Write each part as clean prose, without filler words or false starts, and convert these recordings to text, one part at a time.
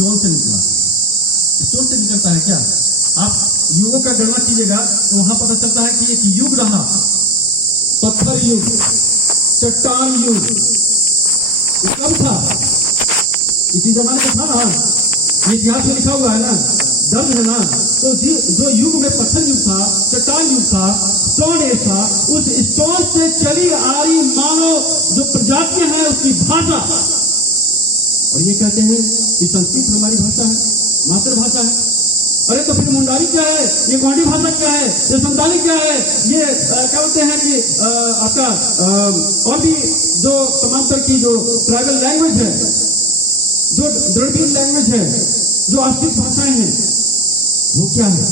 Stone से निकला। Stone से निकलता है क्या? आप युगों का गणना कीजिएगा तो वहां पता चलता है कि एक युग रहा, पत्थर युग, चट्टान युग। कब था? इसी जमाने में था ना, ये इतिहास में लिखा हुआ है ना, दर्ज है ना। तो जो युग में पत्थर युग था, चट्टान युग था, स्टोन एज था, उस स्टोन से चली आ रही मानव जो प्रजातियां हैं उसकी भाषा, और ये कहते हैं कि संस्कृत हमारी भाषा है, मातृभाषा है। अरे तो फिर मुंडारी क्या है, ये गोंडी भाषा क्या है, ये संताली क्या है, ये क्या बोलते हैं कि आपका और भी जो तमाम तरह की जो ट्राइबल लैंग्वेज है, जो द्रविड़ लैंग्वेज है, जो आस्तिक भाषाएं हैं, वो क्या है?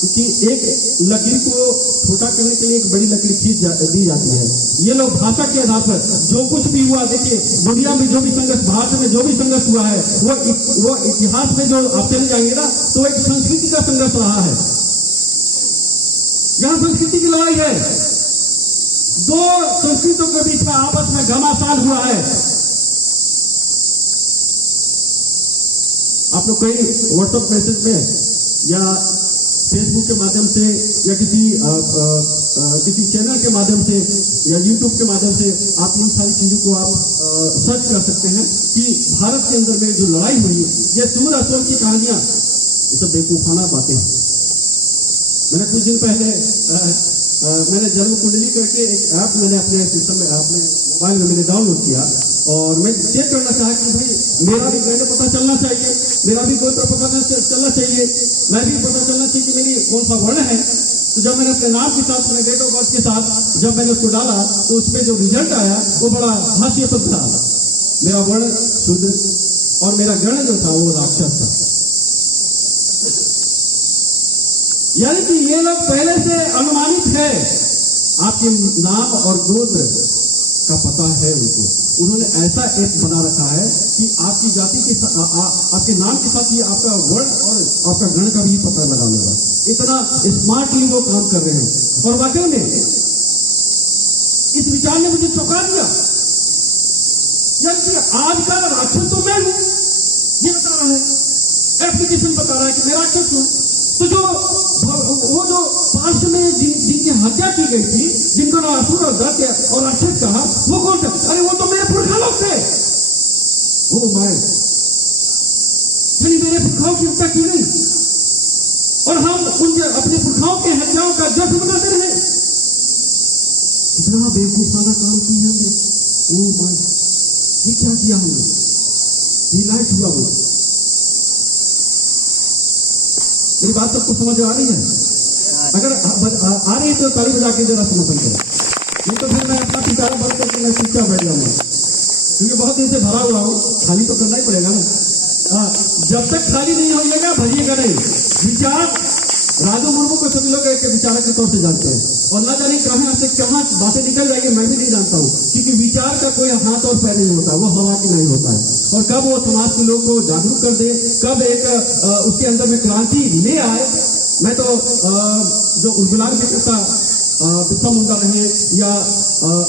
क्योंकि एक लकड़ी को छोटा करने के लिए एक बड़ी लकड़ी खींच दी जाती है। ये लोग भाषा के आधार पर जो कुछ भी हुआ, देखिए दुनिया में जो भी संघर्ष, भारत में जो भी संघर्ष हुआ है, वो इतिहास में जो आप चले जाएंगे ना, तो एक संस्कृति का संघर्ष रहा है। यहां संस्कृति की लड़ाई है, दो संस्कृतियों के बीच में आपस में घमासान हुआ है। आप लोग कई व्हाट्सएप मैसेज में या फेसबुक के माध्यम से या किसी चैनल के माध्यम से या यूट्यूब के माध्यम से आप इन सारी चीजों को आप सर्च कर सकते हैं कि भारत के अंदर में जो लड़ाई हुई, ये सूर असुर की कहानियां, ये सब बेवकूफाना बातें हैं। मैंने कुछ दिन पहले मैंने जन्म कुंडली करके एक ऐप मैंने अपने सिस्टम में, अपने मोबाइल में मैंने डाउनलोड किया, और मैं चेक करना चाहा कि भाई मेरा भी गणना पता चलना चाहिए, मेरा भी गोत्र पता चलना चाहिए, मैं भी पता चलना चाहिए कि मेरी कौन सा वर्ण है। तो जब मैंने अपने नाम के साथ, अपने डेट ऑफ बर्थ के साथ जब मैंने उसको डाला, तो उसमें जो रिजल्ट आया वो बड़ा हास्यास्पद था। मेरा वर्ण शूद्र और मेरा गण जो था वो राक्षस था। यानी कि ये लोग पहले से अनुमानित है, आपके नाम और गोत्र का पता है उनको। उन्होंने ऐसा एक बना रखा है कि आपकी जाति के आपके नाम के साथ ही आपका वर्ण और आपका गण का भी पता लगा लेगा। इतना स्मार्टली वो काम कर रहे हैं। और वाकई में इस विचार ने मुझे चौंका दिया, यानी कि आज का राक्षस तो मैं हूं, ये बता रहा है, एप्लीकेशन बता रहा है कि मैं राक्षस हूं। तो वो जो पास्ट में जिनकी हत्या की गई थी, जिनको ना असुर और दैत्य और राक्षस कहा, वो कौन थे? अरे वो तो मेरे पुरखा लोग थे। ओ माय, यानी मेरे पुरखाओं की हत्या की गई और हम उनके अपने पुरखाओं के हत्याओं का जश्न मनाते रहे। कितना बेवकूफाना काम किया हमने। ओ माय, ये क्या किया हमने? रिलाइट हुआ वो। मेरी बात सबको समझ आ रही है? अगर आ रही है तो ताली बजा के जरा समर्थन करें, नहीं तो फिर मैं अपना पिटारा बंद करके मैं चुपचाप बैठ जाऊंगा, क्योंकि बहुत दिन से भरा हुआ हूं। खाली तो करना ही पड़ेगा ना। जब तक खाली नहीं होइएगा भरिएगा नहीं। विचार, राजू मुर्मू को सभी लोग एक विचारक के तौर से जानते हैं, और ना जाने कहां से कहां बातें निकल जाएगी मैं भी नहीं जानता हूं, क्योंकि विचार का कोई हाथ और पैर नहीं होता, वो हवा की नहीं होता है। और कब वो समाज के लोगों को जागरूक कर दे, कब एक उसके अंदर में क्रांति ले आए। मैं तो जो गुलाम के करता बिरसा मुंडा रहे या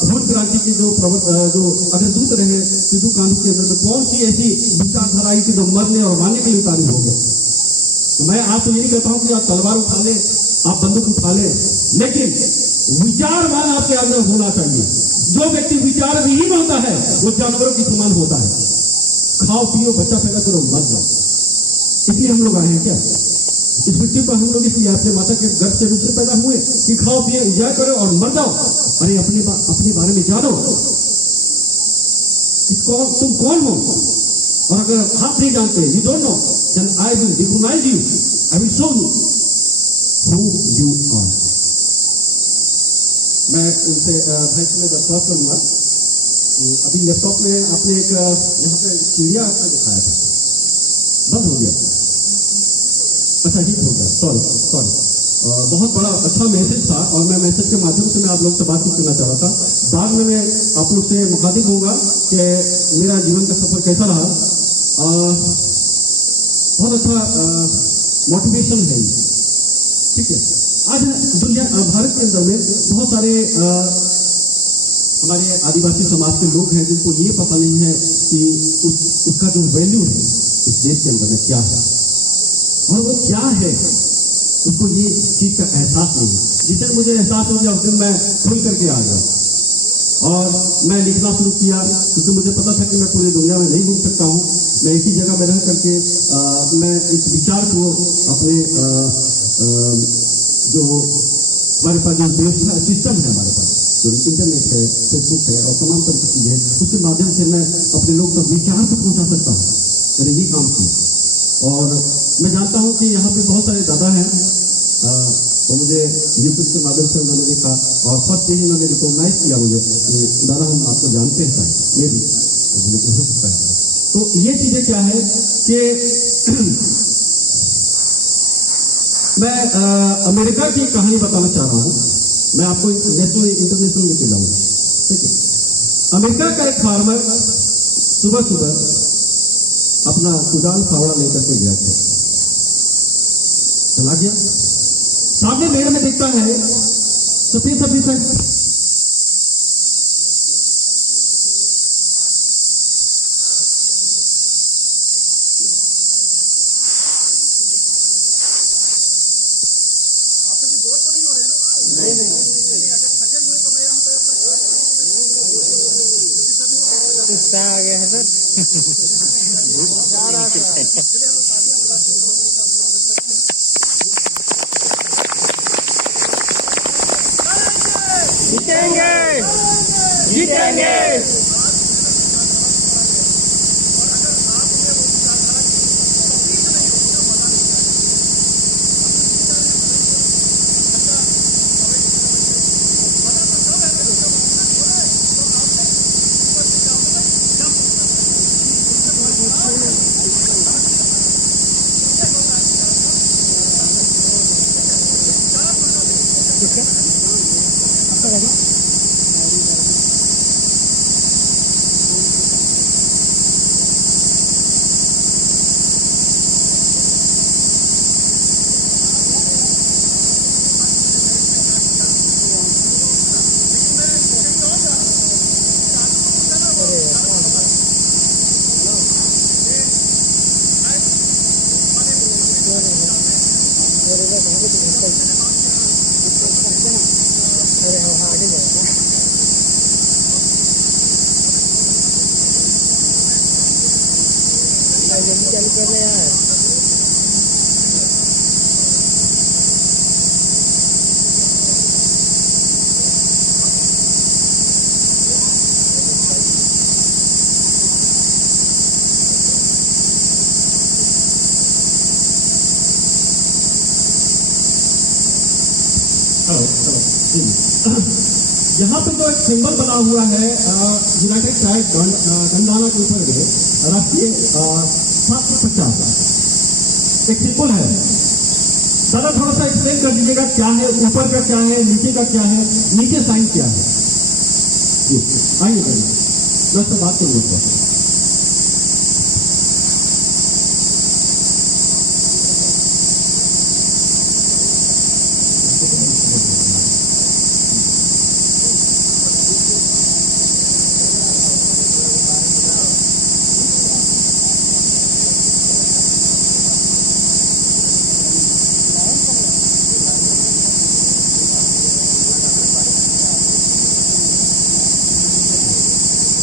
भूत क्रांति के जो अग्रदूत रहे सिद्धू कानून के अंदर में कौन सी ऐसी विचारधारा आई थी जो मरने और मारने के लिए उतारी हो गए। तो मैं आपको ये नहीं कहता हूं कि आप तलवार उठा ले, आप बंदूक उठा ले, लेकिन विचारवान आपके अंदर होना चाहिए। जो व्यक्ति विचार विहीन होता है वो जानवरों की समान होता है। खाओ पियो, बच्चा पैदा करो, मर जाओ। इसलिए हम लोग आए हैं क्या इस पृथ्वी पर? हम लोग इसलिए आपसे माता के गर्भ से रूप से पैदा हुए कि खाओ पियो, एंजॉय करो और मर जाओ। अरे अपने बारे में जानो, तुम कौन हो। और अगर आप नहीं जानते, you don't know, then I will recognize you, I will show you who you are. मैं उनसे भाई से दरख्वास्त करूंगा, अभी लैपटॉप में आपने एक यहाँ पे चिड़िया आपने दिखाया था, बंद हो गया, अच्छा हिट हो गया, सॉरी। बहुत बड़ा अच्छा मैसेज था, और मैं मैसेज के माध्यम से मैं आप लोग से बातचीत करना चाह रहा था। बाद में मैं आप लोग से मुखातिब होऊंगा कि मेरा जीवन का सफर कैसा रहा। बहुत अच्छा मोटिवेशन है, ठीक है। आज दुनिया, भारत के अंदर में बहुत सारे हमारे आदिवासी समाज के लोग हैं जिनको ये पता नहीं है कि उसका जो वैल्यू है इस देश के अंदर में क्या है और वो क्या है, उसको ये चीज का एहसास नहीं है। जिसे मुझे एहसास हो गया उस दिन मैं खुल करके आ गया और मैं लिखना शुरू किया, क्योंकि मुझे पता था कि मैं पूरी दुनिया में नहीं घूम सकता हूँ। मैं एक ही जगह में रह करके मैं इस विचार को अपने जो हमारे पास जो सिस्टम है, हमारे पास जो इंटरनेट है, फेसबुक है और तमाम तरह की चीजें हैं, उसके माध्यम से मैं अपने लोग तक विचार को पहुंचा सकता हूँ। मैंने ये काम किया और मैं जानता हूँ कि यहाँ पे बहुत सारे दादा हैं, तो मुझे यूट्यूब के माध्यम से उन्होंने देखा और फर्स्ट डे ही उन्होंने रिकॉग्नाइज किया मुझे कि दादा हम आपको जानते हैं शायद, ये भी हो सकता है। तो ये चीजें क्या है कि मैं अमेरिका की कहानी बताना चाह रहा हूँ। मैं आपको नेशनल इंटरनेशनल लेके जाऊंगा, ठीक है। अमेरिका का एक फार्मर सुबह सुबह अपना कुदाल फावड़ा लेकर के गया था, चला गया, सामने मेड़ में दिखता है सफेद सफेद सा आ गया है सर। जीतेंगे जीतेंगे। अरे हाँ आगे जाएगा। जल्दी चालू कर ले यार। यहाँ पे तो एक सिंबल बना हुआ है यूनाइटेड स्टेट गंडाना के ऊपर में राष्ट्रीय 750 एक सिंबल है। दादा थोड़ा सा एक्सप्लेन कर दीजिएगा क्या है, ऊपर का क्या है, नीचे का क्या है, नीचे साइन क्या है। आइए मैं तो बात करूँगा।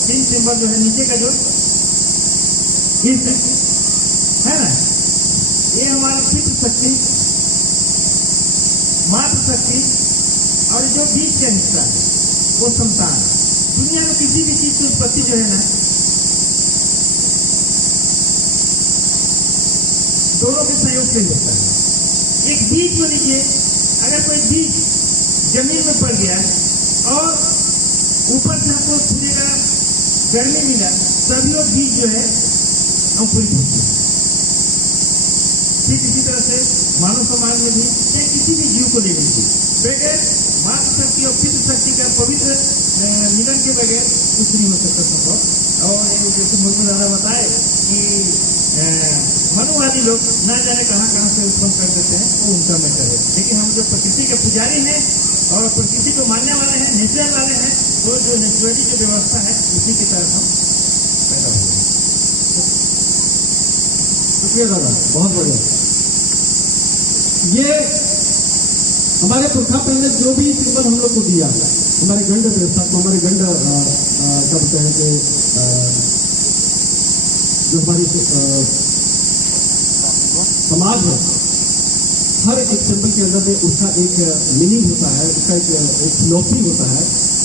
तीन सिंबल जो है नीचे का जो इस है ना, ये हमारी पितृ शक्ति, मातृ शक्ति और जो बीच का हिस्सा है वो संतान। दुनिया में किसी भी चीज की उत्पत्ति जो है ना, दोनों के सहयोग से ही होता है। एक बीज को लीजिए, अगर कोई बीज जमीन में पड़ गया और ऊपर से हमको खुलेगा गर्मी मिला, तभी वो बीज जो है अंकुरित होती है। ठीक इसी तरह से मानव समाज में भी या किसी भी जीव को ले लीजिए, बगैर मातृ शक्ति और पितृ शक्ति का पवित्र मिलन के बगैर कुछ नहीं हो सकता संभव। और जैसे मुझे दादा बताए कि मनुवादी लोग न जाने कहाँ कहाँ से उत्पन्न कर देते हैं, वो उनका मैटर है। लेकिन हम जो प्रकृति के पुजारी हैं और प्रकृति को मानने वाले हैं, नेचर वाले हैं, तो जो नेचुरली जो व्यवस्था है उसी की तरफ हम पैदा हुए हैं। शुक्रिया दादा, बहुत बढ़िया। ये हमारे पुरखा पहले जो भी सिंबल हम लोग को दिया, हमारे गंड व्यवस्था को, हमारे गंड क्या बोलते हैं कि जो हमारी समाज है, हर एक सिंबल के अंदर में उसका एक मीनिंग होता है, उसका एक फिलॉसफी होता है,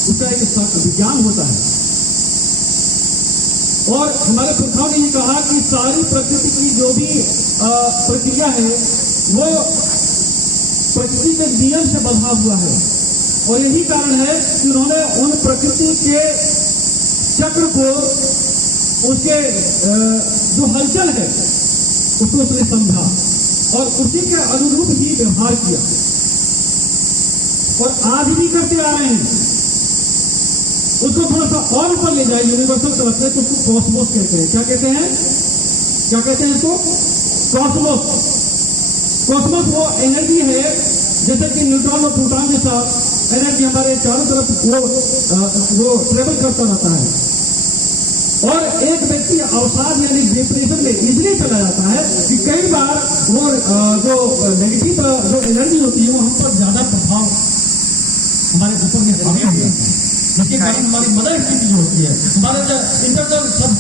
उसका एक विज्ञान होता है। और हमारे पुरखाओं ने ये कहा कि सारी प्रकृति की जो भी प्रक्रिया है वो प्रकृति के नियम से बंधा हुआ है, और यही कारण है कि उन्होंने उन प्रकृति के चक्र को, उसके जो हलचल है उसको उसने समझा और उसी के अनुरूप ही व्यवहार किया, और आज भी करते आ रहे हैं। उसको थोड़ा सा और ऊपर ले जाए यूनिवर्सल तरफ से, तो उसको कॉस्मोस कहते हैं। क्या कहते हैं, क्या कहते हैं इसको? कॉस्मोस। कॉस्मोस वो एनर्जी है, जैसे कि न्यूट्रॉन और प्रोटॉन जैसा एनर्जी हमारे चारों तरफ वो ट्रेवल करता रहता है, और एक व्यक्ति अवसाद यानी डिप्रेशन में इसलिए चला जाता है कि कई बार वो जो नेगेटिव जो एनर्जी होती है वो हम पर ज्यादा प्रभाव हमारे ऊपर में हावी हो जाता है, जिसके कारण हमारी मदर स्थिति जो होती है, हमारा जो इंटरनल सब